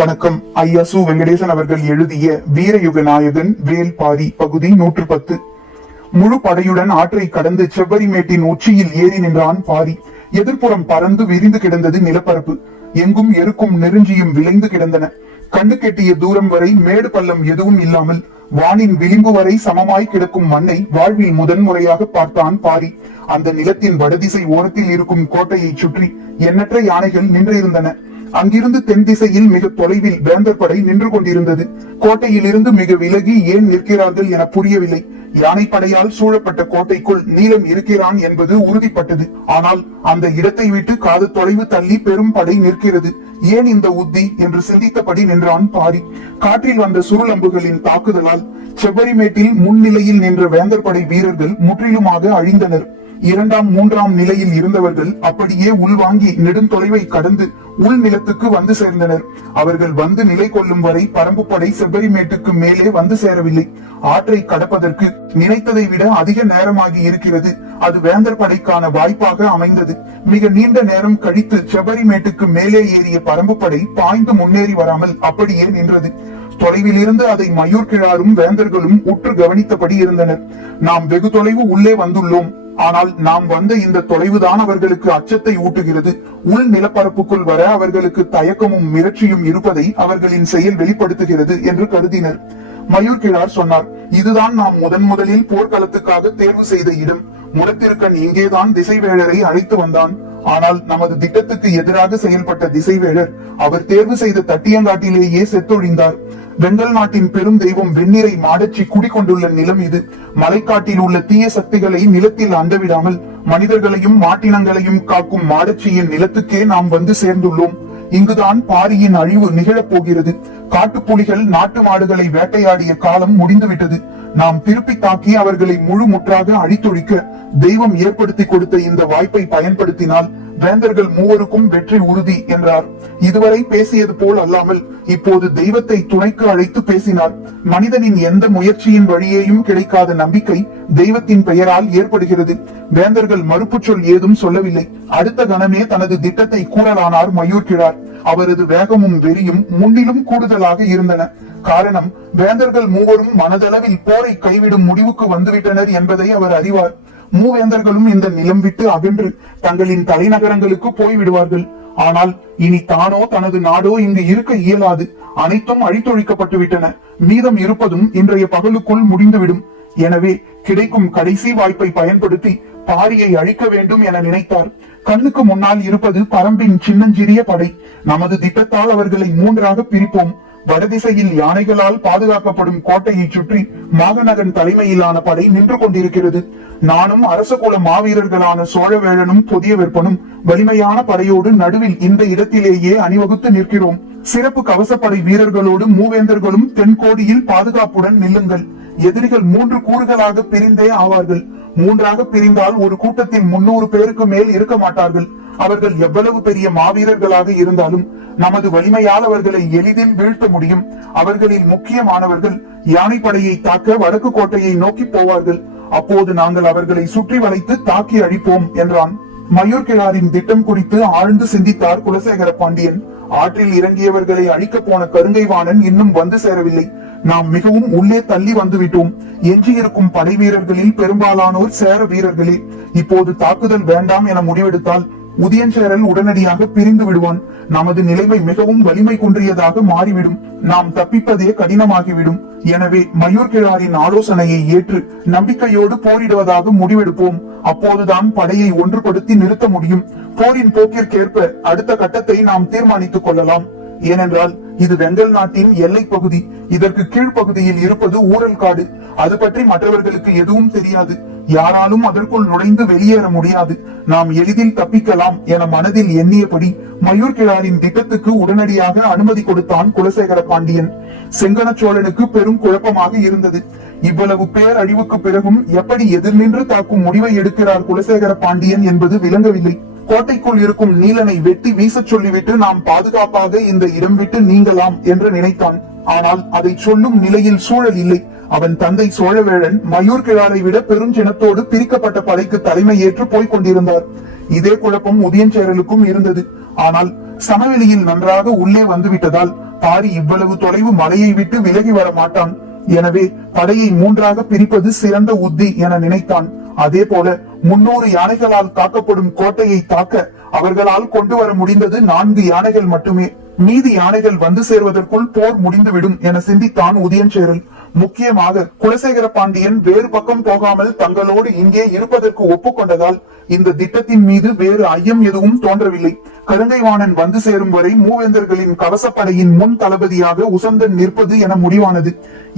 வணக்கம். ஐயா சு வெங்கடேசன் அவர்கள் எழுதிய வீரயுக நாயகன் வேல் பாரி பகுதி நூற்று பத்து. முழு படையுடன் ஆற்றை கடந்து செவ்வரிமேட்டின் உச்சியில் ஏறி நின்றான் பாரி எதிர்ப்புறம் பறந்து விரிந்து கிடந்தது நிலப்பரப்பு. எங்கும் எருக்கும் நெருஞ்சியும் விளைந்து கிடந்தன. கண்ணு கெட்டிய தூரம் வரை மேடு பள்ளம் எதுவும் இல்லாமல் வானின் விளிம்பு வரை சமமாய் கிடக்கும் மண்ணை வாழ்வில் முதன்முறையாக பார்த்தான் பாரி அந்த நிலத்தின் வடதிசை ஓரத்தில் இருக்கும் கோட்டையைச் சுற்றி எண்ணற்ற யானைகள் நின்றிருந்தன. அங்கிருந்து தென் திசையில் மிக தொலைவில் வேந்தர் படை நின்று கொண்டிருந்தது. கோட்டையிலிருந்து மிக விலகி ஏன் நிற்கிறார்கள் என புரியவில்லை. யானைப்படையால் சூழப்பட்ட கோட்டைக்குள் நீலம் இருக்கிறான் என்பது உறுதிப்பட்டது. ஆனால் அந்த இடத்தை விட்டு காது தொலைவு தள்ளி பெரும் படை நிற்கிறது. ஏன் இந்த உத்தி என்று சிந்தித்தபடி நின்றான் பாரி. காற்றில் வந்த சுருளம்புகளின் தாக்குதலால் செவ்வரிமேட்டில் முன்னிலையில் நின்ற வேந்தர் படை வீரர்கள் முற்றிலுமாக அழிந்தனர். இரண்டாம் மூன்றாம் நிலையில் இருந்தவர்கள் அப்படியே உள்வாங்கி நெடுந்தொலைவை கடந்து உள் நிலத்துக்கு வந்து சேர்ந்தனர். அவர்கள் வந்து நிலை கொள்ளும் வரை பரம்பு படை செவ்வரிமேட்டுக்கு மேலே வந்து சேரவில்லை. ஆற்றை கடப்பதற்கு நினைத்ததை விட அதிக நேரமாகி இருக்கிறது. அது வேந்தர் படைக்கான வாய்ப்பாக அமைந்தது. மிக நீண்ட நேரம் கழித்து செவ்வரிமேட்டுக்கு மேலே ஏறிய பரம்பு படை பாய்ந்து முன்னேறி வராமல் அப்படியே நின்றது. தொலைவில் இருந்து அதை மயூர் கிழாரும் வேந்தர்களும் உற்று கவனித்தபடி இருந்தனர். நாம் வெகு தொலைவு உள்ளே வந்துள்ளோம். ஆனால் நாம் வந்த இந்த தொலைவுதான் அவர்களுக்கு அச்சத்தை ஊட்டுகிறது. உள் நிலப்பரப்புக்குள் வர அவர்களுக்கு தயக்கமும் மிரட்சியும் இருப்பதை அவர்களின் செயல் வெளிப்படுத்துகிறது என்று கருதினர். மயூர் கிழார் சொன்னார் இதுதான் நாம் முதன் முதலில் போர்க்களத்துக்காக தேர்வு செய்த இடம். முடத்திருக்கன் இங்கேதான் திசைவேழரை அழைத்து வந்தான். ஆனால் நமது திட்டத்துக்கு எதிராக செயல்பட்ட திசைவேழர் அவர் தேர்வு செய்த தட்டியங்காட்டிலேயே செத்தொழிந்தார். வெங்கல் நாட்டின் பெரும் தெய்வம் வெண்ணிறை மாடச்சி குடிக்கொண்டுள்ள நிலம் இது. மலைக்காட்டில் உள்ள தீய சக்திகளை நிலத்தில் அண்டவிடாமல் மனிதர்களையும் மாட்டினங்களையும் காக்கும் மாடச்சியின் நிலத்துக்கே நாம் வந்து சேர்ந்துள்ளோம். இங்குதான் பாரியின் அழிவு நிகழப் போகிறது காட்டுப்புலிகள் நாட்டு மாடுகளை வேட்டையாடிய காலம் முடிந்துவிட்டது. நாம் திருப்பி தாக்கி அவர்களை முழு முற்றாக அழித்தொழிக்க தெய்வம் ஏற்படுத்தி கொடுத்த இந்த வாய்ப்பை பயன்படுத்தினால் வேந்தர்கள் மூவருக்கும் வெற்றி உறுதி என்றார். இதுவரை பேசியது போல் அல்லாமல் இப்போது தெய்வத்தை துணைக்கு அழைத்து பேசினார். மனிதனின் எந்த முயற்சியின் வழியேயும் கிடைக்காத நம்பிக்கை தெய்வத்தின் பெயரால் ஏற்படுகிறது. வேந்தர்கள் மறுப்பு சொல் ஏதும் சொல்லவில்லை. அடுத்த கணமே தனது திட்டத்தை கூறலானார் மயூர் கிழார் அவரது வேகமும் வெறியும் முன்னிலும் கூடுதலாக இருந்தன. காரணம் வேந்தர்கள் மூவரும் மனதளவில் போரை கைவிடும் முடிவுக்கு வந்துவிட்டனர் என்பதை அவர் அறிவார். மூவேந்தர்களும் இந்த நிலம் விட்டு அகன்று தங்களின் தலைநகரங்களுக்கு போய்விடுவார்கள். ஆனால் இனி தானோ தனது நாடோ இங்கு இருக்க இயலாது. அனைத்தும் அழித்தொழிக்கப்பட்டு விட்டன மீதம் இருப்பதும் இன்றைய பகலுக்குள் முடிந்துவிடும். எனவே கிடைக்கும் கடைசி வாய்ப்பை பயன்படுத்தி பாரியை அழிக்க வேண்டும் என நினைத்தார். கண்ணுக்கு முன்னால் இருப்பது பரம்பின் சின்னஞ்சிறிய படை. நமது திட்டத்தால் அவர்களை மூன்றாக பிரிப்போம். வடதிசையில் யானைகளால் பாதுகாக்கப்படும் கோட்டையை சுற்றி மாகநகன் தலைமையிலான படை நின்று கொண்டிருக்கிறது. நானும் அரச குல மாவீரர்களான சோழவேழனும் புதிய வெப்பனும் வலிமையான படையோடு நடுவில் இந்த இடத்திலேயே அணிவகுத்து நிற்கிறோம். சிறப்பு கவசப்படை வீரர்களோடு மூவேந்தர்களும் தென்கோடியில் பாதுகாப்புடன் நில்லுங்கள். எதிரிகள் மூன்று கூறுகளாக பிரிந்தே ஆவார்கள். மூன்றாக பிரிந்தால் ஒரு கூட்டத்தின் முன்னூறு பேருக்கு மேல் இருக்க மாட்டார்கள். அவர்கள் எவ்வளவு பெரிய மாவீரர்களாக இருந்தாலும் நமது வலிமையால் அவர்களை எளிதில் வீழ்த்த முடியும். அவர்களில் முக்கியமானவர்கள் யானைப்படையை தாக்க வடக்கு கோட்டையை நோக்கி போவார்கள். அப்போது நாங்கள் அவர்களை சுற்றி வளைத்து தாக்கி அழிப்போம் என்றான். மயூர் கிழாரின் திட்டம் குறித்து ஆழ்ந்து சிந்தித்தார் குலசேகர பாண்டியன். ஆற்றில் இறங்கியவர்களை அழிக்க போன கருங்கைவாணன் இன்னும் வந்து சேரவில்லை. நாம் மிகவும் உள்ளே தள்ளி வந்துவிட்டோம். எஞ்சியிருக்கும் படை வீரர்களில் பெரும்பாலானோர் சேர வீரர்களே. இப்போது தாக்குதல் வேண்டாம் என முடிவெடுத்தால் உதயஞ்சேரல் உடனடியாக பிரிந்து விடுவான். நமது நிலைமை மிகவும் வலிமை குன்றியதாக மாறிவிடும். நாம் தப்பிப்பதே கடினமாகிவிடும். எனவே மயூர் கிழாரின் ஆலோசனையை ஏற்று நம்பிக்கையோடு போரிடுவதாக முடிவெடுப்போம். அப்போதுதான் படையை ஒன்றுபடுத்தி நிறுத்த முடியும். போரின் போக்கிற்கேற்ப அடுத்த கட்டத்தை நாம் தீர்மானித்துக் கொள்ளலாம். ஏனென்றால் இது வெங்கல் நாட்டின் எல்லை பகுதி. இதற்கு கீழ்ப்பகுதியில் இருப்பது ஊரல் காடு. அது பற்றி மற்றவர்களுக்கு எதுவும் தெரியாது. யாராலும் அதற்குள் நுழைந்து வெளியேற முடியாது. நாம் எளிதில் தப்பிக்கலாம் என மனதில் எண்ணியபடி மயூர் கிழாரின் திட்டத்துக்கு உடனடியாக அனுமதி கொடுத்தான் குலசேகர பாண்டியன் செங்கன சோழனுக்கு பெரும் குழப்பமாக இருந்தது. இவ்வளவு பேரழிவுக்கு பிறகும் எப்படி எதிர் நின்று தாக்கும் முடிவை எடுக்கிறார் குலசேகர பாண்டியன் என்பது விளங்கவில்லை. கோட்டைக்குள் இருக்கும் நீலனை வெட்டி வீசச் சொல்லிவிட்டு நாம் பாதுகாப்பாக இந்த இடம் விட்டு நீங்கலாம் என்று நினைத்தான். ஆனால் அதை சொல்லும் நிலையில் சூழல் இல்லை. அவன் தந்தை சோழவேழன் மயூர் கிழாரை விட பெருஞ்சினத்தோடு பிரிக்கப்பட்ட படைக்கு தலைமை ஏற்று போய்க் கொண்டிருந்தார். இதே குழப்பம் உதயஞ்சேரலுக்கும் இருந்தது. ஆனால் சமவெளியில் நன்றாக உள்ளே வந்துவிட்டதால் பாரி இவ்வளவு தொலைவு மலையை விட்டு விலகி வர மாட்டான் எனவே படையை மூன்றாக பிரிப்பது சிறந்த உத்தி என நினைத்தான். அதே போல முன்னூறு யானைகளால் தாக்கப்படும் கோட்டையை தாக்க அவர்களால் கொண்டு வர முடிந்தது நான்கு யானைகள் மட்டுமே. மீதி யானைகள் வந்து சேர்வதற்குள் போர் முடிந்துவிடும் என சிந்தித்தான் உதயஞ்சேரல் முக்கியமாக குலசேகர பாண்டியன் வேறு பக்கம் போகாமல் தங்களோடு இங்கே இருப்பதற்கு ஒப்புக்கொண்டதால் இந்த திட்டத்தின் மீது வேறு ஐயம் எதுவும் தோன்றவில்லை. கருங்கைவாணன் வந்து சேரும் வரை மூவேந்தர்களின் கவசப்படையின் முன் தளபதியாக உசந்தன் நிற்பது என முடிவானது.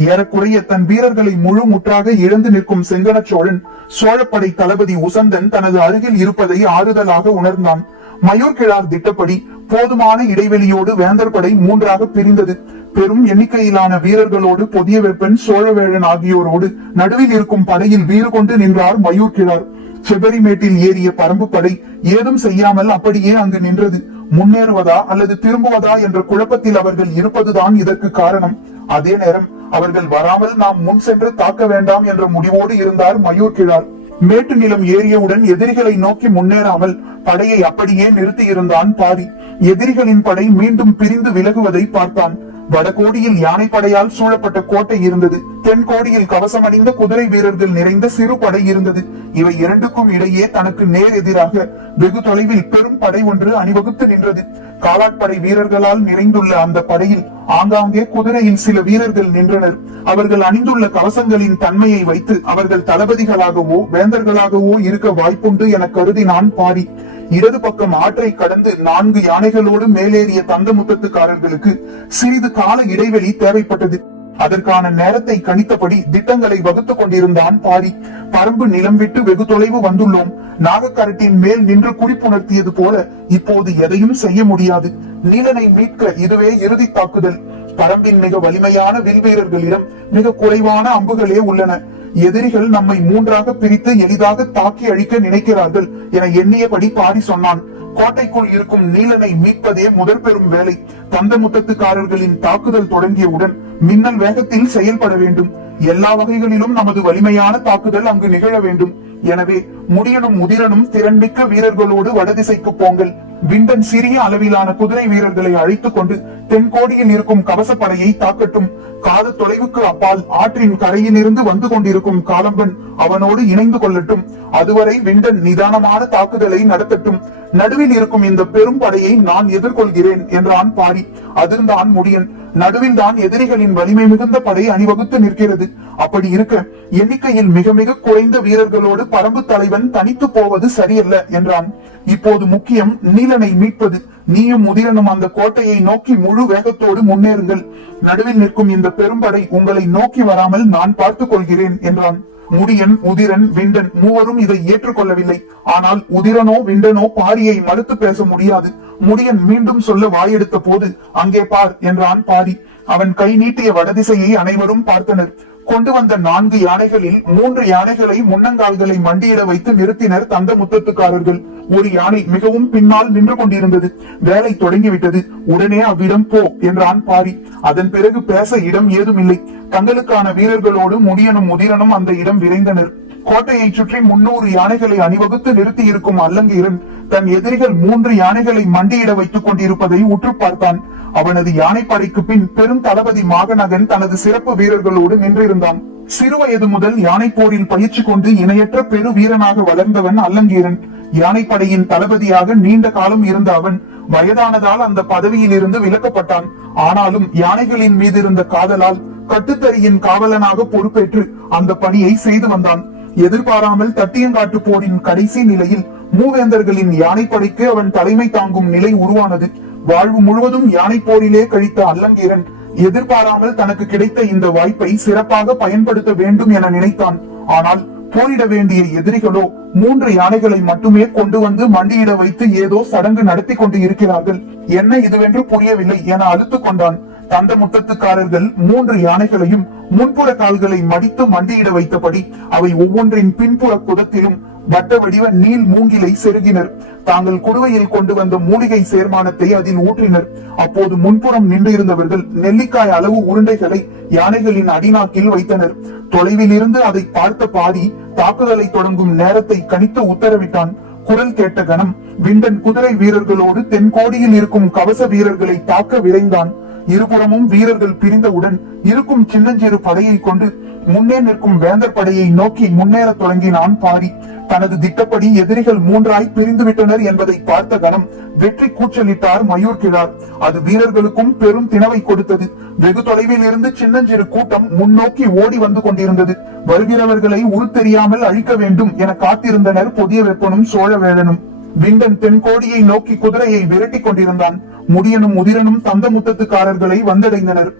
ஏறக்குறைய தன் வீரர்களை முழு முற்றாக இழந்து நிற்கும் செங்கன சோழன் சோழப்படை தளபதி உசந்தன் தனது அருகில் இருப்பதை ஆறுதலாக உணர்ந்தான். மயூர் கிழார் திட்டப்படி போதுமான இடைவெளியோடு வேந்தர் படை மூன்றாக பிரிந்தது. பெரும் எண்ணிக்கையிலான வீரர்களோடு பொதிய வெப்பன் சோழவேழன் ஆகியோரோடு நடுவில் இருக்கும் படையில் வீறு கொண்டு நின்றார் மயூர்கிழார். செபரிமேட்டில் ஏறிய பரம்பு படை ஏதும் செய்யாமல் அப்படியே அங்கு நின்றது. முன்னேறுவதா அல்லது திரும்புவதா என்ற குழப்பத்தில் அவர்கள் இருப்பதுதான் இதற்கு காரணம். அதே நேரம் அவர்கள் வராமல் நாம் முன் சென்று தாக்க வேண்டாம் என்ற முடிவோடு இருந்தார் மயூர் கிழார் மேட்டு நிலம் ஏறியவுடன் எதிரிகளை நோக்கி முன்னேறாமல் படையை அப்படியே நிறுத்தி இருந்தான் பாரி. எதிரிகளின் படை மீண்டும் பிரிந்து விலகுவதை பார்த்தான். வடகோடியில் யானைப்படையால் சூழப்பட்ட கோட்டை இருந்தது. தென்கோடியில் கவசம் அணிந்த குதிரை வீரர்கள் நிறைந்த சிறு படை இருந்தது. இவை இரண்டுக்கும் இடையே தனக்கு நேர் எதிராக வெகு தொலைவில் பெரும் படை ஒன்று அணிவகுத்து நின்றது. காலாட்படை வீரர்களால் நிறைந்துள்ள அந்த படையில் ஆங்காங்கே குதிரையில் சில வீரர்கள் நின்றனர். அவர்கள் அணிந்துள்ள கவசங்களின் தன்மையை வைத்து அவர்கள் தளபதிகளாகவோ வேந்தர்களாகவோ இருக்க வாய்ப்புண்டு என கருதினான் பாரி இடது பக்கம் ஆற்றை கடந்து நான்கு யானைகளோடு மேலேறிய தந்தமுத்தத்துக்காரர்களுக்கு சிறிது கால இடைவெளி தேவைப்பட்டது. அதற்கான நேரத்தை கணித்தபடி திட்டங்களை வகுத்துக் கொண்டிருந்தான் பாரி. பரம்பு நிலம் விட்டு வெகு தொலைவு வந்துள்ளோம். நாகக்கரட்டின் மேல் நின்று குறிப்புணர்த்தியது போல இப்போது எதையும் செய்ய முடியாது. நீலனை மீட்க இதுவே இறுதி தாக்குதல். பரம்பின் மிக வலிமையான வில் வீரர்களிடம் மிக குறைவான அம்புகளே உள்ளன. எதிரிகள் நம்மை மூன்றாக பிரித்து எளிதாக தாக்கி அழிக்க நினைக்கிறார்கள் என எண்ணியபடி பாரி சொன்னான். கோட்டைக்குள் இருக்கும் நீலனை மீட்பதே முதற் பெரும் வேலை. தந்தமுத்தத்துக்காரர்களின் தாக்குதல் தொடங்கியவுடன் மின்னல் வேகத்தில் செயல்பட வேண்டும். எல்லா வகைகளிலும் நமது வலிமையான தாக்குதல் அங்கு நிகழ வேண்டும். எனவே முடியனும் முதிரனும் திறன்மிக்க வீரர்களோடு வடதிசைக்கு போங்கள். விண்டன் சிறிய அளவிலான குதிரை வீரர்களை அழைத்துக் கொண்டு தென்கோடியில் இருக்கும் கவசப்படையை தாக்கட்டும். காத தொலைவுக்கு அப்பால் ஆற்றின் கரையிலிருந்து வந்து கொண்டிருக்கும் காலம்பன் அவனோடு இணைந்து கொள்ளட்டும். அதுவரை விண்டன் நிதானமான தாக்குதலை நடத்தட்டும். நடுவில் இருக்கும் இந்த பெரும் படையை நான் எதிர்கொள்கிறேன் என்றான் பாரி. அதிர்ந்தான் முடியன். நடுவில் தான் எதிரிகளின் வலிமை மிகுந்த படை அணிவகுத்து நிற்கிறது. அப்படி இருக்க எண்ணிக்கையில் மிக மிக குறைந்த வீரர்களோடு பரம்பு தலைவன் தனித்து போவது சரியல்ல என்றான். இப்போது முக்கியம் நீலனை மீட்பது. நீயும் முதிரனும் அந்த கோட்டையை நோக்கி முழு வேகத்தோடு முன்னேறுங்கள். நடுவில் நிற்கும் இந்த பெரும்படை உங்களை நோக்கி வராமல் நான் பார்த்துக் கொள்கிறேன் என்றான். முடியன் உதிரன் விண்டன் மூவரும் இதை ஏற்றுக்கொள்ளவில்லை. ஆனால் உதிரனோ விண்டனோ பாரியை மறுத்து பேச முடியாது. முடியன் மீண்டும் சொல்ல வாயெடுத்த போது அங்கே பார் என்றான் பாரி. அவன் கை நீட்டிய வடதிசையை அனைவரும் பார்த்தனர். கொண்டு வந்த நான்கு யானைகளில் மூன்று யானைகளை முன்னங்கால்களை மண்டியிட வைத்து நிறுத்தினர் தந்த முத்தத்துக்காரர்கள் ஒரு யானை மிகவும் பின்னால் நின்று கொண்டிருந்தது. வேலை தொடங்கிவிட்டது. உடனே அவ்விடம் போ என்றான் பாரி. அதன் பிறகு பேச இடம் ஏதும் இல்லை. தங்களுக்கான வீரர்களோடு முடியனும் முதிரனும் அந்த இடம் விரைந்தனர். கோட்டையை சுற்றி முன்னூறு யானைகளை அணிவகுத்து நிறுத்தி இருக்கும் அல்லங்கீரன் தன் எதிரிகள் மூன்று யானைகளை மண்டியிட வைத்துக் கொண்டிருப்பதை உற்று பார்த்தான். அவனது யானைப்படைக்கு பின் பெரும் தளபதி மாகநகன் தனது சிறப்பு வீரர்களோடு நின்றிருந்தான். சிறுவயது முதல் யானை போரில் பயிற்சி கொண்டு இணையற்ற பெரு வீரனாக வளர்ந்தவன் அல்லங்கீரன். யானைப்படையின் தளபதியாக நீண்ட காலம் இருந்த அவன் வயதானதால் அந்த பதவியில் இருந்து விலக்கப்பட்டான். ஆனாலும் யானைகளின் மீது இருந்த காதலால் கட்டுத்தறியின் காவலனாக பொறுப்பேற்று அந்த பணியை செய்து வந்தான். எதிர்பாராமல் தட்டியங்காட்டு போரின் கடைசி நிலையில் மூவேந்தர்களின் யானைப்படைக்கு அவன் தலைமை தாங்கும் நிலை உருவானது. வாழ்வு முழுவதும் யானை போரிலே கழித்த அல்லங்கீரன் எதிர்பாராமல் தனக்கு கிடைத்த இந்த வாய்ப்பை சிறப்பாக பயன்படுத்த வேண்டும் என நினைத்தான். ஆனால் போரிட வேண்டிய எதிரிகளோ மூன்று யானைகளை மட்டுமே கொண்டு வந்து மண்டியிட வைத்து ஏதோ சடங்கு நடத்தி கொண்டு இருக்கிறார்கள். என்ன இதுவென்று புரியவில்லை என அழுத்து கொண்டான். தந்த முத்தத்துக்காரர்கள் மூன்று யானைகளையும் முன்புற கால்களை மடித்து மண்டியிட வைத்தபடி அவை ஒவ்வொன்றின் பின்புற குதத்திலும் வட்ட வடிவ நீள் மூங்கிலை செருகினர். தாங்கள் குடுவையில் கொண்டு வந்த மூலிகை சேர்மானத்தை அதில் ஊற்றினர். அப்போது முன்புறம் நின்றிருந்தவர்கள் நெல்லிக்காய் அளவு உருண்டைகளை யானைகளின் அடிநாக்கில் வைத்தனர். தொலைவில் இருந்து அதை பார்த்த பாரி தாக்குதலை தொடங்கும் நேரத்தை கணித்து உத்தரவிட்டான். குரல் கேட்ட கணம் விண்டன் குதிரை வீரர்களோடு தென்கோடியில் இருக்கும் கவச வீரர்களை தாக்க விரைந்தான். இருபுறமும் வீரர்கள் பிரிந்தவுடன் இருக்கும் சின்னஞ்சிறு படையை கொண்டு முன்னே நிற்கும் வேந்தர் படையை நோக்கி முன்னேற தொடங்கினான் பாரி. தனது திட்டப்படி எதிரிகள் மூன்றாய் பிரிந்து விட்டனர் என்பதை பார்த்த கணம் வெற்றி கூச்சலிட்டார் மயூர் கிழார். அது வீரர்களுக்கும் பெரும் தினவை கொடுத்தது. வெகு தொலைவில் இருந்து சின்னஞ்சிறு கூட்டம் முன்னோக்கி ஓடி வந்து கொண்டிருந்தது. வருகிறவர்களை உருத்தெரியாமல் அழிக்க வேண்டும் என காத்திருந்தனர் புதிய வெப்பனும் சோழவேழனும் விண்டன் தென்கோடியை நோக்கி குதிரையை விரட்டிக் கொண்டிருந்தான். முடியனும் முதிரனும் தந்த முத்தத்துக்காரர்களை வந்தடைந்தனர்.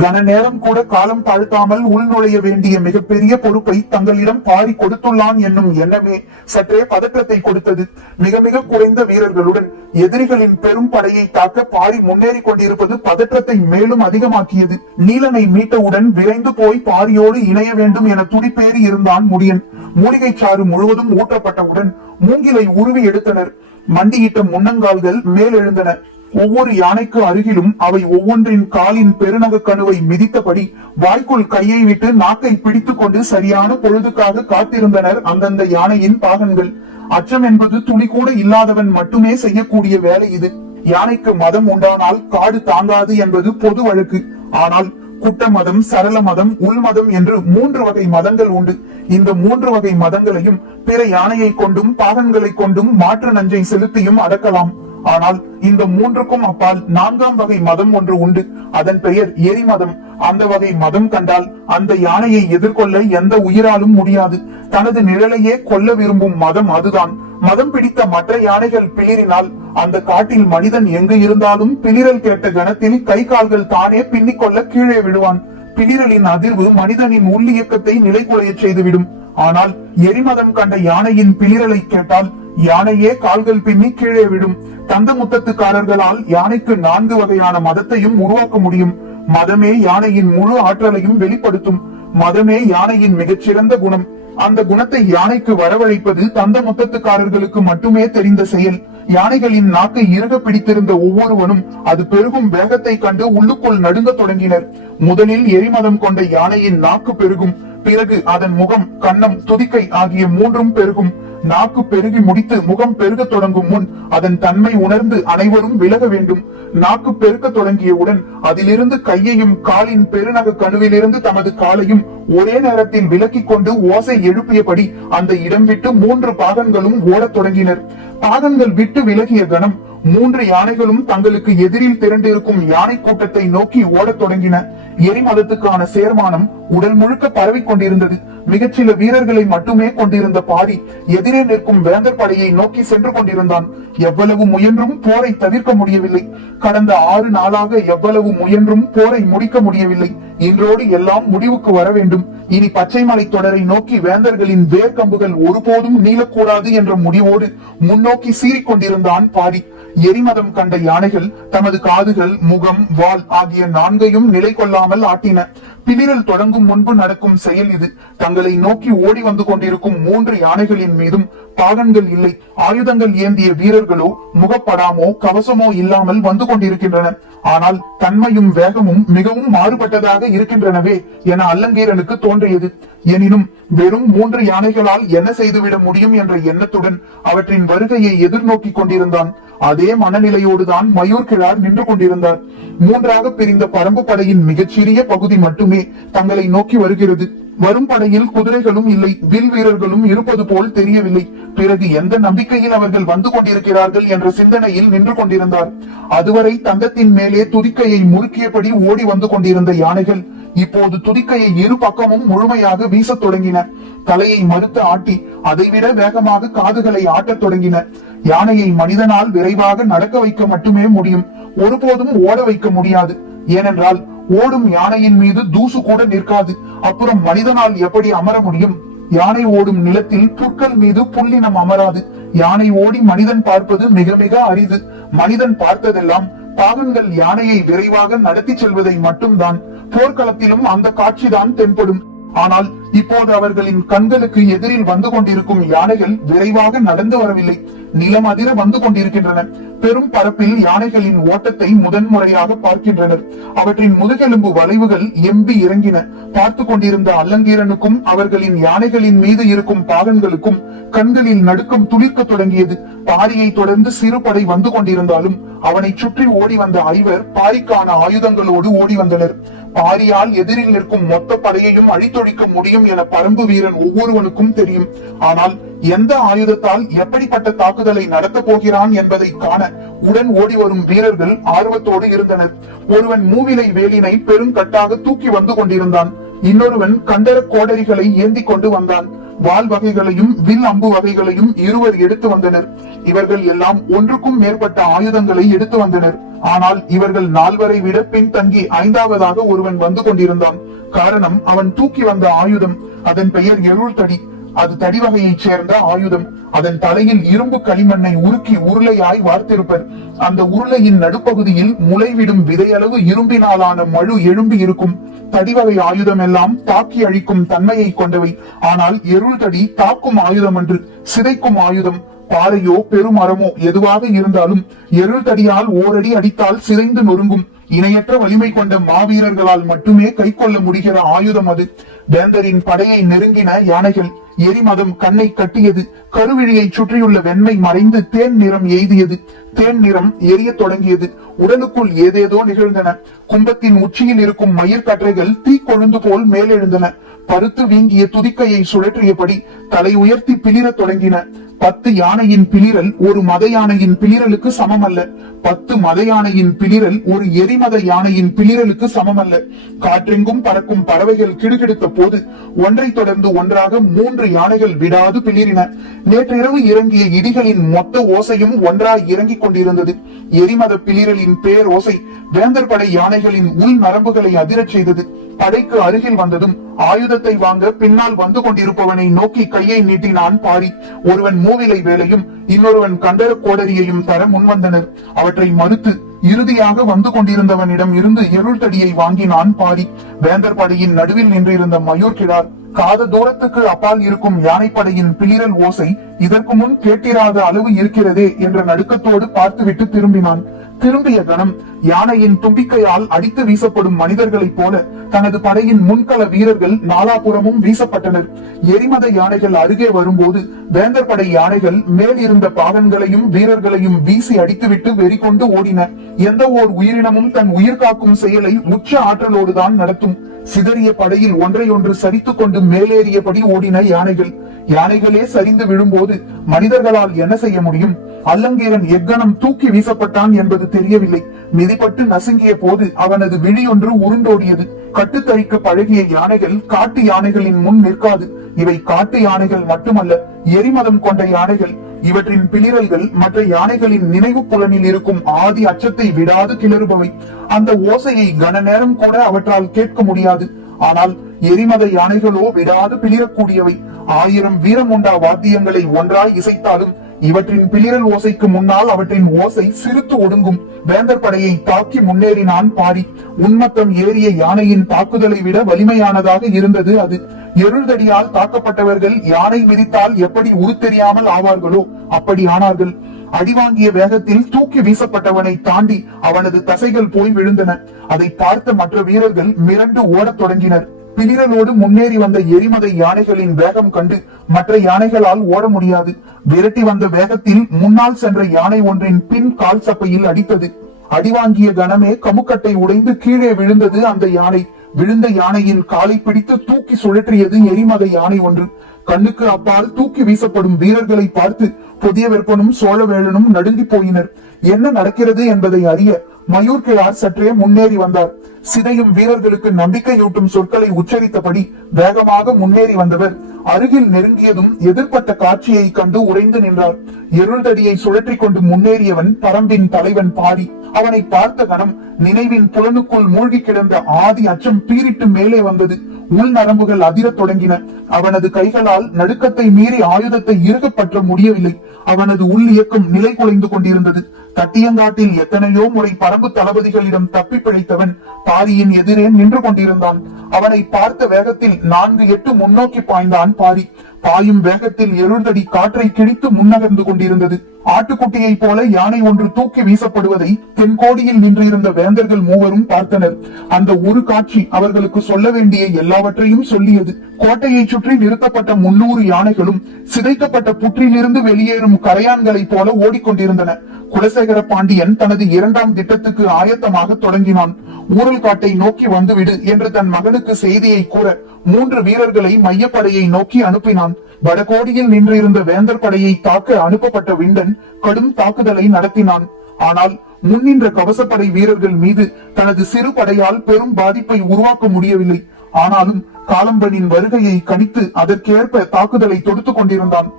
கன நேரம் கூட காலம் தாழ்த்தாமல் உள்நுழைய வேண்டிய மிகப்பெரிய பொறுப்பை தங்களிடம் பாரி கொடுத்துள்ளான் என்னும் எண்ணமே சற்றே பதற்றத்தை கொடுத்தது. மிக மிக குறைந்த வீரர்களுடன் எதிரிகளின் பெரும் படையை தாக்க பாரி முன்னேறி கொண்டிருப்பது பதற்றத்தை மேலும் அதிகமாக்கியது. நீலனை மீட்டவுடன் விரைந்து போய் பாரியோடு இணைய வேண்டும் என துடிப்பேறி இருந்தான் முடியன். மூலிகை சாறு முழுவதும் ஊற்றப்பட்டவுடன் மூங்கிலை உருவி எடுத்தனர். மண்டியிட்ட முன்னங்கால்கள் மேலெழுந்தன. ஒவ்வொரு யானைக்கு அருகிலும் அவை ஒவ்வொன்றின் காலின் பெருநக கணுவை மிதித்தபடி வாய்க்குள் கையை விட்டு நாக்கை பிடித்துக் கொண்டு சரியான பொழுதுக்காக காத்திருந்தனர் அந்தந்த யானையின் பாகன்கள். அச்சம் என்பது துளி கூட இல்லாதவன் மட்டுமே செய்யக்கூடிய வேலை இது. யானைக்கு மதம் உண்டானால் காடு தாங்காது என்பது பொது வழக்கு. ஆனால் குட்ட மதம் சரள மதம் உள் மதம் என்று மூன்று வகை மதங்கள் உண்டு. இந்த மூன்று வகை மதங்களையும் பிற யானையை கொண்டும் பாகன்களை கொண்டும் மாற்று நஞ்சை செலுத்தியும் அடக்கலாம். ஆனால் இந்த மூன்றுக்கும் அப்பால் நான்காம் வகை மதம் ஒன்று உண்டு. அதன் பெயர் எரி மதம். அந்த வகை மதம் கண்டால் அந்த யானையை எதிர்கொள்ள எந்த உயிராலும் முடியாது. தனது நிழலையே கொல்ல விரும்பும் மதம் அதுதான். மதம் பிடித்த மற்ற யானைகள் பிளிரினால் அந்த காட்டில் மனிதன் எங்கு இருந்தாலும் பிளிரல் கேட்ட கணத்தில் கை கால்கள் தானே பின்னிக்கொள்ள கீழே விடுவான். பிளிரலின் அதிர்வு மனிதனின் உள்ளியக்கத்தை நிலைகுலைய செய்துவிடும். ஆனால் எரிமதம் கண்ட யானையின் பிளிரலை கேட்டால் யானையே கால்கள் பின்னி கீழே விடும். தந்த முத்தத்துக்காரர்களால் யானைக்கு நான்கு வகையான மதத்தையும் உருவாக்க முடியும். மதமே யானையின் முழு ஆற்றலையும் வெளிப்படுத்தும். மதமே யானையின் மிகச்சிறந்த குணம். அந்த குணத்தை யானைக்கு வரவழைப்பது தந்த முத்தத்துக்காரர்களுக்கு மட்டுமே தெரிந்த செயல். யானைகளின் நாக்கை இறுக பிடித்திருந்த ஒவ்வொருவனும் அது பெருகும் வேகத்தை கண்டு உள்ளுக்குள் நடுங்க தொடங்கினர். முதலில் எரிமதம் கொண்ட யானையின் நாக்கு பெருகும். பிறகு அதன் முகம் கன்னம் துதிக்கை ஆகிய மூன்றும் பெருகும். நாக்கு பெருகி முடித்து முகம் பெருக தொடங்கும் முன் அதன் தன்மை உணர்ந்து அனைவரும் விலக வேண்டும். நாக்கு பெருக்க தொடங்கியவுடன் அதிலிருந்து கையையும் காலின் பெருநக கணுவிலிருந்து தமது காலையும் ஒரே நேரத்தில் விலக்கிக் கொண்டு ஓசை எழுப்பியபடி அந்த இடம் விட்டு மூன்று பாகன்களும் ஓடத் தொடங்கினர். பாகன்கள் விட்டு விலகிய கணம் மூன்று யானைகளும் தங்களுக்கு எதிரில் திரண்டிருக்கும் யானை கூட்டத்தை நோக்கி ஓடத் தொடங்கின எரிமதத்துக்கான சேர்மானம் உடல் முழுக்க பரவி கொண்டிருந்தது. மிகச்சில வீரர்களை மட்டுமே கொண்டிருந்த பாரி எதிரே நிற்கும் வேந்தர் படையை நோக்கி சென்று கொண்டிருந்தான். எவ்வளவு முயன்றும் போரை தவிர்க்க முடியவில்லை. கடந்த ஆறு நாளாக எவ்வளவு முயன்றும் போரை முடிக்க முடியவில்லை. இன்றோடு எல்லாம் முடிவுக்கு வர வேண்டும். இனி பச்சைமலை தொடரை நோக்கி வேந்தர்களின் வேர்க்கம்புகள் ஒருபோதும் நீளக்கூடாது என்ற முடிவோடு முன்னோக்கி சீறிக்கொண்டிருந்தான் பாரி எரிமதம் கண்ட யானைகள் தமது காதுகள் முகம் வால் ஆகிய நான்கையும் நிலை கொள்ளாமல் ஆட்டின. பிளிரல் தொடங்கும் முன்பு நடக்கும் செயல் இது. தங்களை நோக்கி ஓடி வந்து கொண்டிருக்கும் மூன்று யானைகளின் மீதும் பாகன்கள் இல்லை. ஆயுதங்கள் ஏந்திய வீரர்களோ முகப்படாமோ கவசமோ இல்லாமல் வந்து கொண்டிருக்கின்றன. ஆனால் தன்மையும் வேகமும் மிகவும் மாறுபட்டதாக இருக்கின்றனவே என அல்லங்கீரனுக்கு தோன்றியது. எனினும் வெறும் மூன்று யானைகளால் என்ன செய்துவிட முடியும் என்ற எண்ணத்துடன் அவற்றின் வருகையை எதிர்நோக்கி கொண்டிருந்தான். அதே மனநிலையோடுதான் மயூர் கிழார் நின்று கொண்டிருந்தார். மூன்றாக பிரிந்த பரம்பு படையின் மிகச்சிறிய பகுதி மட்டும் மட்டுமே தங்களை நோக்கி வருகிறது. வரும் படையில் குதிரைகளும் இல்லை வில் வீரர்களும் இருப்பது போல் தெரியவில்லை. பிறகு எந்த நம்பிக்கையில் அவர்கள் வந்து கொண்டிருக்கிறார்கள் என்ற சிந்தனையில் நின்று கொண்டிருந்தார். அதுவரை தங்கத்தின் மேலே துதிக்கையை முறுக்கியபடி ஓடி வந்து கொண்டிருந்த யானைகள் இப்போது துதிக்கையை இரு பக்கமும் முழுமையாக வீசத் தொடங்கின. தலையை மறுத்து ஆட்டி அதைவிட வேகமாக காதுகளை ஆட்டத் தொடங்கின. யானையை மனிதனால் விரைவாக நடக்க வைக்க மட்டுமே முடியும். ஒருபோதும் ஓட வைக்க முடியாது. ஏனென்றால் ஓடும் யானையின் மீது தூசு கூட நிற்காது. அப்புறம் மனிதனால் எப்படி அமர முடியும்? யானை ஓடும் நிலத்தில் புற்கள் மீது புல்லினம் அமராது. யானை ஓடி மனிதன் பார்ப்பது மிக மிக அரிது. மனிதன் பார்த்ததெல்லாம் பாகங்கள் யானையை விரைவாக நடத்தி செல்வதை மட்டும்தான். போர்க்களத்திலும் அந்த காட்சிதான் தென்படும். ஆனால் இப்போது அவர்களின் கண்களுக்கு எதிரில் வந்து கொண்டிருக்கும் யானைகள் விரைவாக நடந்து வரவில்லை. நிலம் அதிர வந்து கொண்டிருக்கின்றன. பெரும் பரப்பில் யானைகளின் ஓட்டத்தை முதன்முறையாக பார்க்கின்றனர். அவற்றின் முதுகெலும்பு வளைவுகள் எம்பி இறங்கின. பார்த்து கொண்டிருந்த அல்லங்கீரனுக்கும் அவர்களின் யானைகளின் மீது இருக்கும் பாகன்களுக்கும் கண்களில் நடுக்கம் துளிர்க்க தொடங்கியது. பாரியை தொடர்ந்து சிறு படை வந்து கொண்டிருந்தாலும் அவனை சுற்றி ஓடி வந்த ஐவர் பாரிக்கான ஆயுதங்களோடு ஓடி வந்தனர். பாரியால் எதிரில் நிற்கும் மொத்த படையையும் அழித்தொழிக்க முடியும் என பரம்பு வீரன் ஒவ்வொருவனுக்கும் தெரியும். ஆனால் எந்த ஆயுதத்தால் எப்படிப்பட்ட தாக்குதலை நடத்தப் போகிறான் என்பதை காண உடன் ஓடி வரும் வீரர்கள் ஆர்வத்தோடு இருந்தனர். ஒருவன் மூவிலை வேலினை பெருங்கட்டாக தூக்கி வந்து கொண்டிருந்தான். இன்னொருவன் கண்டர கோடரிகளை ஏந்தி கொண்டு வந்தான். வாள் வகைகளையும் வில் அம்பு வகைகளையும் இருவர் எடுத்து வந்தனர். இவர்கள் எல்லாம் ஒன்றுக்கும் மேற்பட்ட ஆயுதங்களை எடுத்து வந்தனர். ஆனால் இவர்கள் நால்வரை விட பின் தங்கி ஐந்தாவதாக ஒருவன் வந்து கொண்டிருந்தான். காரணம் அவன் தூக்கி வந்த ஆயுதம். அதன் பெயர் எருள் தடி அது தடி வகையைச் சேர்ந்த ஆயுதம். அதன் தலையில் இரும்பு களிமண்ணை உருக்கி உருளையாய் வார்த்திருப்பர். அந்த உருளையின் நடுப்பகுதியில் முளைவிடும் விதையளவு இரும்பினாலான மழு எழும்பி இருக்கும். தடிவகை ஆயுதம் எல்லாம் தாக்கி அழிக்கும் தன்மையை கொண்டவை. ஆனால் எருள் தடி தாக்கும் ஆயுதம் என்று சிதைக்கும் ஆயுதம். பாறையோ பெருமரமோ எதுவாக இருந்தாலும் எருள் தடியால் ஓரடி அடித்தால் சிதைந்து நொறுங்கும். இணையற்ற வலிமை கொண்ட மாவீரர்களால் மட்டுமே கைக்கொள்ள முடிகிற ஆயுதம் அது. வேந்தரின் படையை நெருங்கின யானைகள் எரிமதம் கண்ணை கட்டியது. கருவிழியை சுற்றியுள்ள வெண்மை மறைந்து தேன் நிறம் எய்தியது. தேன் நிறம் எரிய தொடங்கியது. உடலுக்குள் ஏதேதோ நிகழ்ந்தன. கும்பத்தின் உச்சியில் இருக்கும் மயிர் கட்டரைகள் தீ தீக்கொழுந்து போல் மேலெழுந்தன. பருத்து வீங்கிய துதிக்கையை சுழற்றியபடி தலை உயர்த்தி பிளிரத் தொடங்கின. பத்து யானையின் பிளிரல் ஒரு மத யானையின் பிளிரலுக்கு சமம் அல்ல பத்து மத யானையின் பிளிரல் ஒரு எரிமத யானையின் பிளிரலுக்கு சமம் அல்ல காற்றெங்கும் பறக்கும் பறவைகள் கிடுகிடுத்த போது ஒன்றை தொடர்ந்து ஒன்றாக மூன்று யானைகள் விடாது பிளிரின நேற்றிரவு இறங்கிய இடிகளின் மொத்த ஓசையும் ஒன்றாய் இறங்கிக் கொண்டிருந்தது. எரிமத பிளிரலின் பேர் ஓசை வேந்தர் படை யானைகளின் உள் நரம்புகளை அதிரச் செய்தது. படைக்கு அருகில் வந்ததும் ஆயுதத்தை வாங்க பின்னால் வந்து கொண்டிருப்பவனை நோக்கி கையை நீட்டினான் பாரி. ஒருவன் மூவிலை வேலையும் இன்னொருவன் கண்டர கோடரியையும் தர முன்வந்தனர். அவற்றை மறுத்து இறுதியாக வந்து கொண்டிருந்தவனிடம் இருந்து இருள் தடியை வாங்கினான் பாரி. வேந்தர் படையின் நடுவில் நின்றிருந்த மயூர் கிழார் காத தூரத்துக்கு அப்பால் இருக்கும் யானைப்படையின் பிளிரல் ஓசை இதற்கு முன் கேட்டிராத அளவு இருக்கிறதே என்ற நடுக்கத்தோடு பார்த்துவிட்டு திரும்பினான். திரும்பிய கணம் யானையின் தும்பிக்கையால் அடித்து வீசப்படும் மனிதர்களைப் போல தனது படையின் முன்கள வீரர்கள் நாலாபுறமும் வீசப்பட்டனர். எரிமத யானைகள் அருகே வரும்போது வேந்தர் படை யானைகள் மேலிருந்த பாகன்களையும் வீரர்களையும் வீசி அடித்துவிட்டு வெறி கொண்டு ஓடின. எந்த ஓர் உயிரினமும் தன் உயிர் காக்கும் செயலை உச்ச ஆற்றலோடுதான் நடத்தும். சிதறிய படையில் ஒன்றையொன்று சரித்துக் கொண்டு மேலேறியபடி ஓடின யானைகள். யானைகளே சரிந்து விழும்போது மனிதர்களால் என்ன செய்ய முடியும்? அல்லங்கீரன் எக்கணம் தூக்கி வீசப்பட்டான் என்பது தெரியவில்லை. மிதிப்பட்டு நசுங்கிய போது அவனது விழியொன்று உருண்டோடியது. கட்டுத்தறிக்க பழகிய யானைகள் காட்டு யானைகளின் முன் நிற்காது. இவை காட்டு யானைகள் மட்டுமல்ல எரிமதம் கொண்ட யானைகள். இவற்றின் பிளிரல்கள் மற்ற யானைகளின் நினைவு புலனில் இருக்கும் ஆதி அச்சத்தை விடாது கிளறுபவை. அந்த ஓசையை கன நேரம் கூட அவற்றால் கேட்க முடியாது. ஆனால் எரிமத யானைகளோ விடாது பிளிரக்கூடியவை. ஆயிரம் வீரமுண்டா வாத்தியங்களை ஒன்றாய் இசைத்தாலும் இவற்றின் பிளிரல் ஓசைக்கு முன்னால் அவற்றின் ஓசை சிரித்து ஒடுங்கும். வேந்தர் படையை தாக்கி முன்னேறினான் பாரி. உன்மத்தம் ஏறிய யானையின் தாக்குதலை விட வலிமையானதாக இருந்தது அது. எருள்தடியால் தாக்கப்பட்டவர்கள் யானை மிதித்தால் எப்படி உருத்தெரியாமல் ஆவார்களோ அப்படி ஆனார்கள். அடிவாங்கிய வேகத்தில் தூக்கி வீசப்பட்டவனை தாண்டி அவனது தசைகள் போய் விழுந்தன. அதை பார்த்த மற்ற வீரர்கள் மிரண்டு ஓடத் தொடங்கினர். பிளிரலோடு முன்னேறி வந்த எரிமத யானைகளின் வேகம் கண்டு மற்ற யானைகளால் ஓட முடியாது. விரட்டி வந்த வேகத்தில் முன்னால் சென்ற யானை ஒன்றின் பின் கால் சப்பையில் அடித்தது. அடிவாங்கிய கணமே கமுக்கட்டை உடைந்து கீழே விழுந்தது அந்த யானை. விழுந்த யானையின் காலை பிடித்து தூக்கி சுழற்றியது எரிமத யானை ஒன்று. கண்ணுக்கு அப்பால் தூக்கி வீசப்படும் வீரர்களை பார்த்து புதிய வெப்பனும் சோழவேளனும் நடுங்கி போயினர். என்ன நடக்கிறது என்பதை அறிய மயூர் கிழார் சற்றே முன்னேறி வந்தார். சிதையும் வீரர்களுக்கு நம்பிக்கையூட்டும் சொற்களை உச்சரித்தபடி வேகமாக முன்னேறி வந்தவர். அருகில் நெருங்கியதும் எதிர்ப்பட்ட காட்சியை கண்டு உறைந்து நின்றார். எருள்தடியை சுழற்றி கொண்டு முன்னேறியவன் பரம்பின் தலைவன் பாரி அவனை பார்த்த கணம் நினைவின் புலனுக்குள் மூழ்கி கிடந்த ஆதி அச்சம் பீரிட்டு மேலே வந்தது. உள் நரம்புகள் அதிரத் தொடங்கின. அவனது கைகளால் நடுக்கத்தை மீறி ஆயுதத்தை இறுகப்பற்ற முடியவில்லை. அவனது உள் இயக்கம் நிலை குலைந்து கொண்டிருந்தது. கட்டியங்காட்டில் எத்தனையோ முறை பரம்பு தளபதிகளிடம் தப்பி பிழைத்தவன் பாரியின் எதிரே நின்று கொண்டிருந்தான். அவனை பார்த்த வேகத்தில் நான்கு எட்டு முன்னோக்கி பாய்ந்தான் பாரி. பாயும் வேகத்தில் எழுந்தடி காற்றை கிழித்து முன்னகர்ந்து கொண்டிருந்தது. ஆட்டுக்குட்டியைப் போல யானை ஒன்று தூக்கி வீசப்படுவதை தென்கோடியில் நின்றிருந்த வேந்தர்கள் மூவரும் பார்த்தனர். அந்த ஒரு காட்சி அவர்களுக்கு சொல்ல வேண்டிய எல்லாவற்றையும் சொல்லியது. கோட்டையைச் சுற்றி நிறுத்தப்பட்ட முன்னூறு யானைகளும் சிதைக்கப்பட்ட புற்றிலிருந்து வெளியேறும் கரையான்களைப் போல ஓடிக்கொண்டிருந்தன. குலசேகர பாண்டியன் தனது இரண்டாம் திட்டத்துக்கு ஆயத்தமாக தொடங்கினான். ஊரல் காட்டை நோக்கி வந்துவிடு என்று தன் மகனுக்கு செய்தியை கூற மூன்று வீரர்களை மையப்படையை நோக்கி அனுப்பினான். வடகோடியில் நின்றிருந்த வேந்தர் படையை தாக்க அனுப்பப்பட்ட விண்டன் கடும் தாக்குதலை நடத்தினான். ஆனால் முன்னின்ற கவசப்படை வீரர்கள் மீது தனது சிறு படையால் பெரும் பாதிப்பை உருவாக்க முடியவில்லை. ஆனாலும் காலம்பனின் வருகையை கணித்து அதற்கேற்ப தாக்குதலை தொடுத்துக் கொண்டிருந்தான்.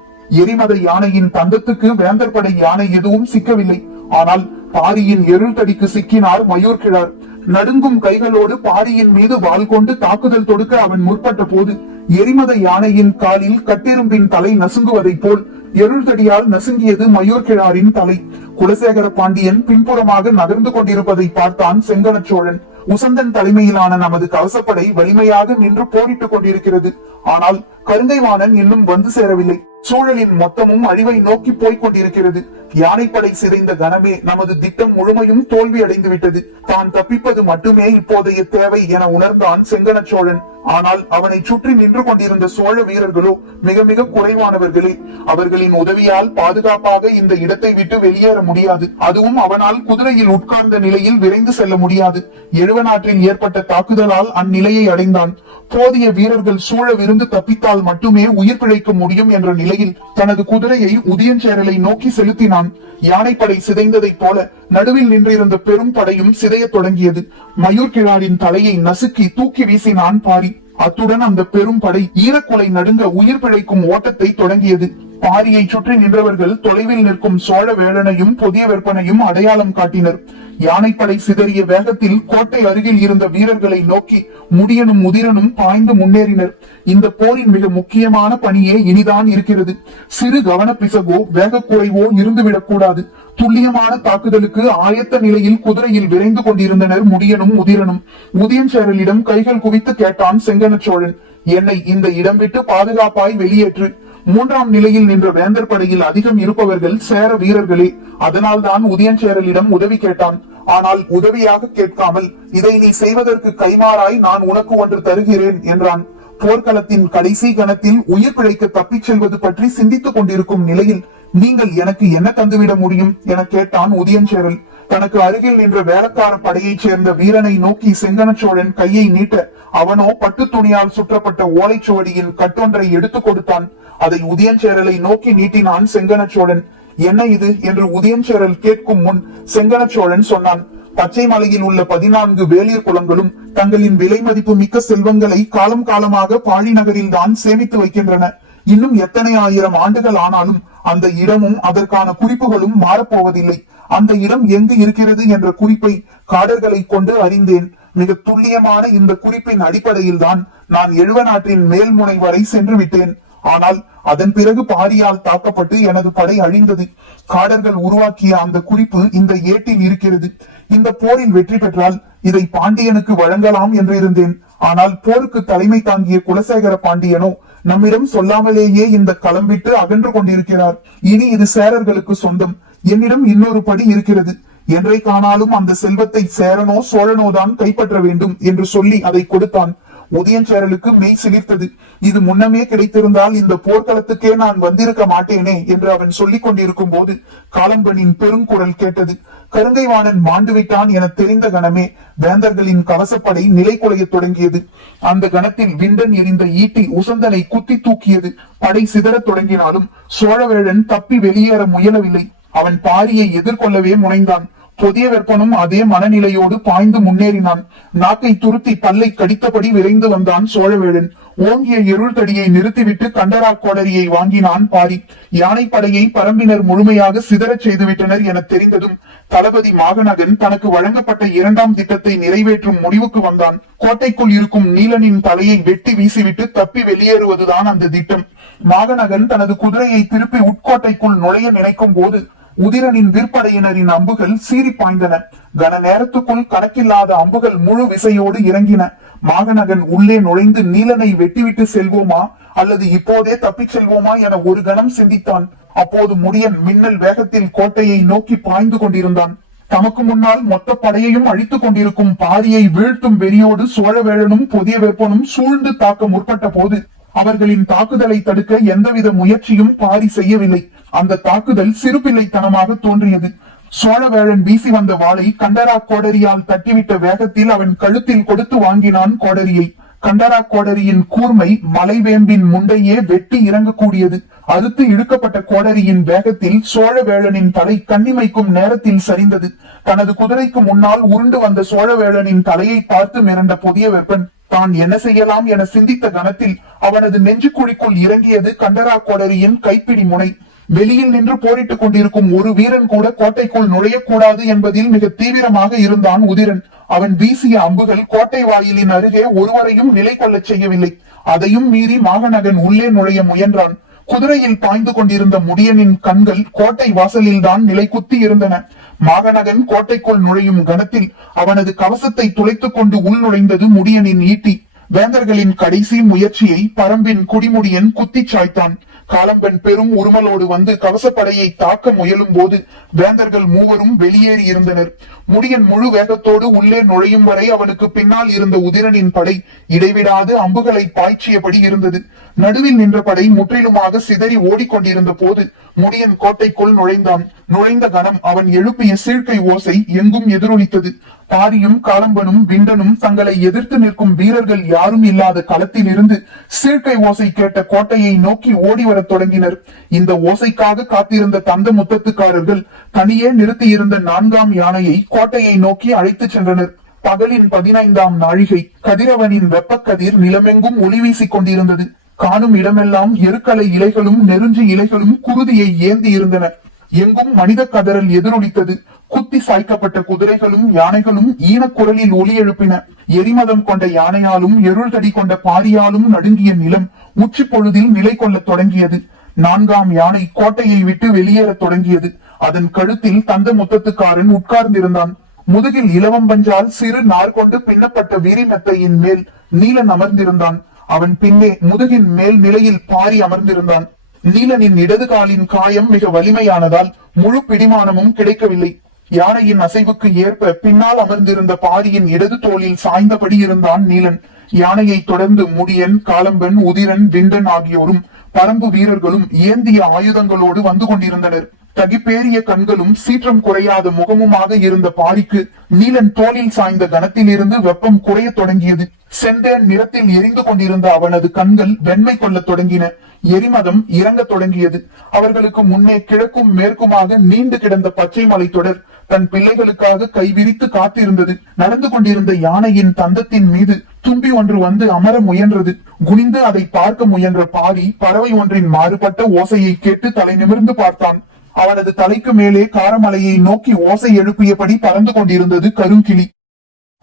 எரிமத யானையின் தந்தத்துக்கு வேந்தர் படை யானை எதுவும் சிக்கவில்லை. ஆனால் பாரியின் எருள் தடிக்கு சிக்கினார் மயூர் கிழார் நடுங்கும் கைகளோடு பாரியின் மீது வாள் கொண்டு தாக்குதல் தொடுக்க அவன் முற்பட்ட போது எரிமத யானையின் காலில் கட்டெரும்பின் தலை நசுங்குவதைப் போல் எருள்தடியால் நசுங்கியது மயூர் கிழாரின் தலை. குலசேகர பாண்டியன் பின்புறமாக நகர்ந்து கொண்டிருப்பதை பார்த்தான் செங்கன சோழன் உசந்தன் தலைமையிலான நமது கவசப்படை வலிமையாக நின்று போரிட்டுக் கொண்டிருக்கிறது. ஆனால் கருங்கைவாணன் இன்னும் வந்து சேரவில்லை. சூழலின் மொத்தமும் அழிவை நோக்கி போய்க் கொண்டிருக்கிறது. யானைப்படை சிதைந்த கனமே நமது திட்டம் முழுமையும் தோல்வி அடைந்து விட்டது. தான் தப்பிப்பது மட்டுமே இப்போதைய தேவை என உணர்ந்தான் செங்கன சோழன் ஆனால் அவனை சுற்றி நின்று கொண்டிருந்த சோழ வீரர்களோ மிக மிக குறைவானவர்களே. அவர்களின் உதவியால் பாதுகாப்பாக இந்த இடத்தை விட்டு வெளியேற முடியாது. அதுவும் அவனால் குதிரையில் உட்கார்ந்த நிலையில் விரைந்து செல்ல முடியாது. எழுவனாற்றில் ஏற்பட்ட தாக்குதலால் அந்நிலையை அடைந்தான். போதிய வீரர்கள் சூழவிருந்து தப்பித்தால் மட்டுமே உயிர் பிழைக்க முடியும் என்ற நிலையில் தனது குதிரையை உதியஞ்சேரலை நோக்கி செலுத்தினான். யானைப்படை சிதைந்ததைப் போல நடுவில் நின்றிருந்த பெரும் படையும் சிதையத் தொடங்கியது. மயூர் கிழாரின் தலையை நசுக்கி தூக்கி வீசினான் பாரி. அத்துடன் அந்த பெரும் படை ஈரக்குலை நடுங்க உயிர் பிழைக்கும் ஓட்டத்தை தொடங்கியது. பாரியை சுற்றி நின்றவர்கள் தொலைவில் நிற்கும் சோழ வேளனையும் புதிய வெப்பனையும் அடையாளம் காட்டினர். யானைப்படை சிதறிய வேகத்தில் கோட்டை அருகில் இருந்த வீரர்களை நோக்கி முடியனும் முதிரனும் பாய்ந்து முன்னேறினர். இந்த போரின் மிக முக்கியமான பணியே இனிதான் இருக்கிறது. சிறு கவனப்பிசகோ வேகக்குறைவோ இருந்துவிடக் கூடாது துல்லியமான தாக்குதலுக்கு ஆயத்த நிலையில் குதிரையில் விரைந்து கொண்டிருந்தனர் முடியனும் முதிரனும். உதயஞ்சேரலிடம் கைகள் குவித்து கேட்டான் செங்கனச்சோழன் என்னை இந்த இடம் விட்டு பாதுகாப்பாய் வெளியேற்று. மூன்றாம் நிலையில் நின்ற வேந்தர் படையில் அதிகம் இருப்பவர்கள் சேர வீரர்களே. அதனால்தான் உதயஞ்சேரலிடம் உதவி கேட்டான். ஆனால் உதவியாக கேட்காமல் இதை நீ செய்வதற்கு கைமாறாய் நான் உனக்கு ஒன்று தருகிறேன் என்றான். போர்க்களத்தின் கடைசி கணத்தில் உயிர் பிழைக்க தப்பிச் செல்வது பற்றி சிந்தித்துக் கொண்டிருக்கும் நிலையில் நீங்கள் எனக்கு என்ன தந்துவிட முடியும்? என கேட்டான் உதயஞ்சேரல் தனக்கு அருகில் நின்ற வேளக்கார படையைச் சேர்ந்த வீரனை நோக்கி செங்கனச்சோழன் கையை நீட்ட அவனோ பட்டு துணியால் சுற்றப்பட்ட ஓலைச்சுவடியின் கட்டொன்றை எடுத்துக் கொடுத்தான். அதை உதயஞ்சேரலை நோக்கி நீட்டினான் செங்கனச்சோழன். என்ன இது? என்று உதயஞ்சேரல் கேட்கும் முன் செங்கனச்சோழன் சொன்னான். பச்சை மலையில் உள்ள பதினான்கு வேலிர் குளங்களும் தங்களின் விலை மதிப்பு மிக்க செல்வங்களை காலம் காலமாக பாழி நகரில் தான் சேமித்து வைக்கின்றன. இன்னும் எத்தனை ஆயிரம் ஆண்டுகள் ஆனாலும் அந்த இடமும் அதற்கான குறிப்புகளும் மாறப்போவதில்லை. அந்த இடம் எங்கு இருக்கிறது என்ற குறிப்பை காடர்களை கொண்டு அறிந்தேன். மிக துல்லியமான இந்த குறிப்பின் அடிப்படையில் தான் நான் எழுவநாட்டின் மேல்முனை வரை சென்று விட்டேன். ஆனால் அதன் பிறகு பாரியால் தாக்கப்பட்டு எனது படை அழிந்தது. காடர்கள் உருவாக்கிய அந்த குறிப்பு இந்த ஏட்டில் இருக்கிறது. இந்த போரில் வெற்றி பெற்றால் இதை பாண்டியனுக்கு வழங்கலாம் என்று இருந்தேன் ஆனால் போருக்கு தலைமை தாங்கிய குலசேகர பாண்டியனோ நம்மிடம் சொல்லாமலேயே இந்த களம் விட்டு அகன்று கொண்டிருக்கிறார். இனி இது சேரர்களுக்கு சொந்தம். என்னிடம் இன்னொரு படி இருக்கிறது. என்றை காணாலும் அந்த செல்வத்தை சேரனோ சோழனோ தான் கைப்பற்ற வேண்டும் என்று சொல்லி அதை கொடுத்தான். உதயஞ்சேரலுக்கு மெய் சிலிர்த்தது. இது முன்னமே கிடைத்திருந்தால் இந்த போர்க்களத்துக்கே நான் வந்திருக்க மாட்டேனே என்று அவன் சொல்லிக் கொண்டிருக்கும் போது காலம்பனின் பெருங்குரல் கேட்டது. கருங்கைவாணன் மாண்டு விட்டான் என தெரிந்த கணமே வேந்தர்களின் கவசப்படை நிலை குலையத் தொடங்கியது. அந்த கணத்தில் விண்டன் எரிந்த ஈட்டி உசந்தனை குத்தி தூக்கியது. படை சிதறத் தொடங்கினாலும் சோழவேழன் தப்பி வெளியேற முயலவில்லை. அவன் பாரியை எதிர்கொள்ளவே முனைந்தான். புதிய வெப்பனும் அதே மனநிலையோடு பாய்ந்து முன்னேறினான். நாக்கை துருத்தி பல்லை கடித்தபடி விரைந்து வந்தான் சோழவேளன் ஓங்கிய இருள் தடியை நிறுத்திவிட்டு கண்டரா கோடரியை வாங்கினான் பாரி. யானைப்படையை பரம்பினர் முழுமையாக சிதறச் செய்துவிட்டனர் என தெரிந்ததும் தளபதி மாகநகன் தனக்கு வழங்கப்பட்ட இரண்டாம் திட்டத்தை நிறைவேற்றும் முடிவுக்கு வந்தான். கோட்டைக்குள் இருக்கும் நீலனின் தலையை வெட்டி வீசிவிட்டு தப்பி வெளியேறுவதுதான் அந்த திட்டம். மாகநகன் தனது குதிரையை திருப்பி உட்கோட்டைக்குள் நுழைய நினைக்கும் போது உதிரனின் விற்படையினரின் அம்புகள் சீறி பாய்ந்தன. கன நேரத்துக்குள் கணக்கில்லாத அம்புகள் முழு விசையோடு இறங்கின. மாகநகன் உள்ளே நுழைந்து நீலனை வெட்டிவிட்டு செல்வோமா? அல்லது இப்போதே தப்பிச் செல்வோமா என ஒரு கணம் சிந்தித்தான். அப்போது முடியன் மின்னல் வேகத்தில் கோட்டையை நோக்கி பாய்ந்து கொண்டிருந்தான். தமக்கு முன்னால் மொத்த படையையும் அழித்துக் கொண்டிருக்கும் பாரியை வீழ்த்தும் வெறியோடு சோழவேழனும் புதிய வெப்பனும் சூழ்ந்து தாக்க முற்பட்ட போது அவர்களின் தாக்குதலை தடுக்க எந்தவித முயற்சியும் பாரி செய்யவில்லை. அந்த தாக்குதல் சிறுபிள்ளைத்தனமாக தோன்றியது. சோழவேழன் வீசி வந்த வாளை கண்டரா கோடரியால் தட்டிவிட்ட வேகத்தில் அவன் கழுத்தில் கொடுத்து வாங்கினான் கோடரியை. கண்டரா கோடரியின் கூர்மை மலைவேம்பின் முண்டையே வெட்டி இறங்கக்கூடியது. அறுத்து இழுக்கப்பட்ட கோடரியின் வேகத்தில் சோழவேளனின் தலை கண்ணிமைக்கும் நேரத்தில் சரிந்தது. தனது குதிரைக்கு முன்னால் உருண்டு வந்த சோழவேளனின் தலையை பார்த்து மிரண்ட புதிய வெப்பன் தான் என்ன செய்யலாம் என சிந்தித்த கணத்தில் அவனது நெஞ்சுக்குழிக்குள் இறங்கியது கண்டரா கோடரியின் கைப்பிடி முனை. வெளியில் நின்று போரிட்டுக் கொண்டிருக்கும் ஒரு வீரன் கூட கோட்டைக்குள் நுழையக்கூடாது என்பதில் மிக தீவிரமாக இருந்தான் உதிரன். அவன் வீசிய அம்புகள் கோட்டை வாயிலின் அருகே ஒருவரையும் நிலை கொள்ளச் செய்யவில்லை. அதையும் மீறி மாகநகன் உள்ளே நுழைய முயன்றான். குதிரையில் பாய்ந்து கொண்டிருந்த முடியனின் கண்கள் கோட்டை வாசலில் தான் நிலை குத்தி இருந்தன. மாகநகன் கோட்டைக்குள் நுழையும் கணத்தில் அவனது கவசத்தை துளைத்துக் கொண்டு உள் நுழைந்தது முடியனின் ஈட்டி. வேந்தர்களின் கடைசி முயற்சியை பரம்பின் குடிமுடியன் குத்திச் சாய்த்தான். காலம்பன் பெரும் உருமலோடு வந்து கவசப்படையை தாக்க முயலும் போது வேந்தர்கள் மூவரும் வெளியேறி இருந்தனர். முடியன் முழு வேகத்தோடு உள்ளே நுழையும் வரை அவனுக்கு பின்னால் இருந்த உதிரனின் படை இடைவிடாது அம்புகளை பாய்ச்சியபடி இருந்தது. நடுவில் நின்ற படை முற்றிலுமாக சிதறி ஓடிக்கொண்டிருந்த போது முடியன் கோட்டைக்குள் நுழைந்தான். நுழைந்த கணம் அவன் எழுப்பிய சீழ்கை ஓசை எங்கும் எதிரொலித்தது. பாரியும் காலம்பனும் விண்டனும் தங்களை எதிர்த்து நிற்கும் வீரர்கள் யாரும் இல்லாத களத்தில் இருந்து சீழ்கை ஓசை கேட்ட கோட்டையை நோக்கி ஓடி வரத் தொடங்கினர். இந்த ஓசைக்காக காத்திருந்த தந்த முத்தத்துக்காரர்கள் தனியே நிறுத்தியிருந்த நான்காம் யானையை கோட்டையை நோக்கி அழைத்துச் சென்றனர். பகலின் பதினைந்தாம் நாழிகை கதிரவனின் வெப்பக்கதிர் நிலமெங்கும் ஒளி வீசிக் கொண்டிருந்தது. காணும் இடமெல்லாம் எருக்களை இலைகளும் நெருஞ்சி இலைகளும் குருதியை ஏந்தி இருந்தன. எங்கும் மனித கதறல் எதிரொலித்தது. குத்தி சாய்க்கப்பட்ட குதிரைகளும் யானைகளும் ஈனக்குரலில் ஒலி எழுப்பின. எரிமதம் கொண்ட யானையாலும் எருள் தடி கொண்ட பாரியாலும் நடுங்கிய நிலம் உச்சி பொழுதில் நிலை கொள்ளத் தொடங்கியது. நான்காம் யானை கோட்டையை விட்டு வெளியேறத் தொடங்கியது. அதன் கழுத்தில் தந்த முத்தத்துக்காரன் உட்கார்ந்திருந்தான். முதுகில் இலவம் பஞ்சால் சிறு நார் கொண்டு பின்னப்பட்ட விரிமெத்தையின் மேல் நீலன் அமர்ந்திருந்தான். அவன் பின்னே முதுகின் மேல் நிலையில் பாரி அமர்ந்திருந்தான். நீலனின் இடது காலின் காயம் மிக வலிமையானதால் முழு பிடிமானமும் கிடைக்கவில்லை. யானையின் அசைவுக்கு ஏற்ப பின்னால் அமர்ந்திருந்த பாரியின் இடது தோளில் சாய்ந்தபடி இருந்தான் நீலன். யானையை தொடர்ந்து முடியன் காலம்பன் உதிரன் விண்டன் ஆகியோரும் பரம்பு வீரர்களும் ஏந்திய ஆயுதங்களோடு வந்து கொண்டிருந்தனர். தகிப்பேறிய கண்களும் சீற்றம் குறையாத முகமுமாக இருந்த பாரிக்கு நீலன் தோளில் சாய்ந்த கணத்திலிருந்து வெப்பம் குறைய தொடங்கியது. செந்தேன் நிறத்தில் எரிந்து கொண்டிருந்த அவனது கண்கள் வெண்மை கொள்ளத் தொடங்கின. எரிமதம் இறங்கத் தொடங்கியது. அவர்களுக்கு முன்னே கிழக்கும் மேற்குமாக நீண்டு கிடந்த பச்சை மலை தொடர் தன் பிள்ளைகளுக்காக கைவிரித்து காத்திருந்தது. நடந்து கொண்டிருந்த யானையின் தந்தத்தின் மீது தும்பி ஒன்று வந்து அமர முயன்றது. குனிந்து அதை பார்க்க முயன்ற பாரி பறவை ஒன்றின் மாறுபட்ட ஓசையை கேட்டு தலை நிமிர்ந்து பார்த்தான். அவனது தலைக்கு மேலே காரமலையை நோக்கி ஓசை எழுப்பியபடி பறந்து கொண்டிருந்தது கருங்கிளி.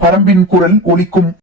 பரம்பின் குரல் ஒலிக்கும்.